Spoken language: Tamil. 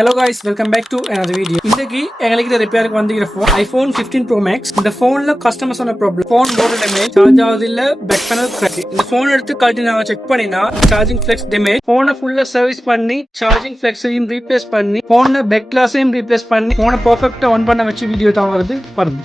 Hello guys, welcome back to another video. இன்னைக்கு எங்களுக்கு ரிப்பேருக்கு வந்திருக்கிற ஃபோன் ஐபோன் 15 Pro Max. இந்த ஃபோன்ல கஸ்டமர் சொன்ன problem, phone board damage, charge ஆகுது இல்ல, பேக் பேனல் கிராக். இந்த ஃபோன் எடுத்து கழட்டி நாங்க செக் பண்ணினா சார்ஜிங் ஃபிளெக்ஸ் டேமேஜ். ஃபோனை ஃபுல்லா சர்வீஸ் பண்ணி சார்ஜிங் ஃபிளெக்ஸையும் ரீப்ளேஸ் பண்ணி ஃபோனை பேக் கிளாஸையும் ரீப்ளேஸ் பண்ணி ஃபோனை பெர்ஃபெக்ட்டா ஆன் பண்ண வச்சு வீடியோ தான் வருது பாருங்க.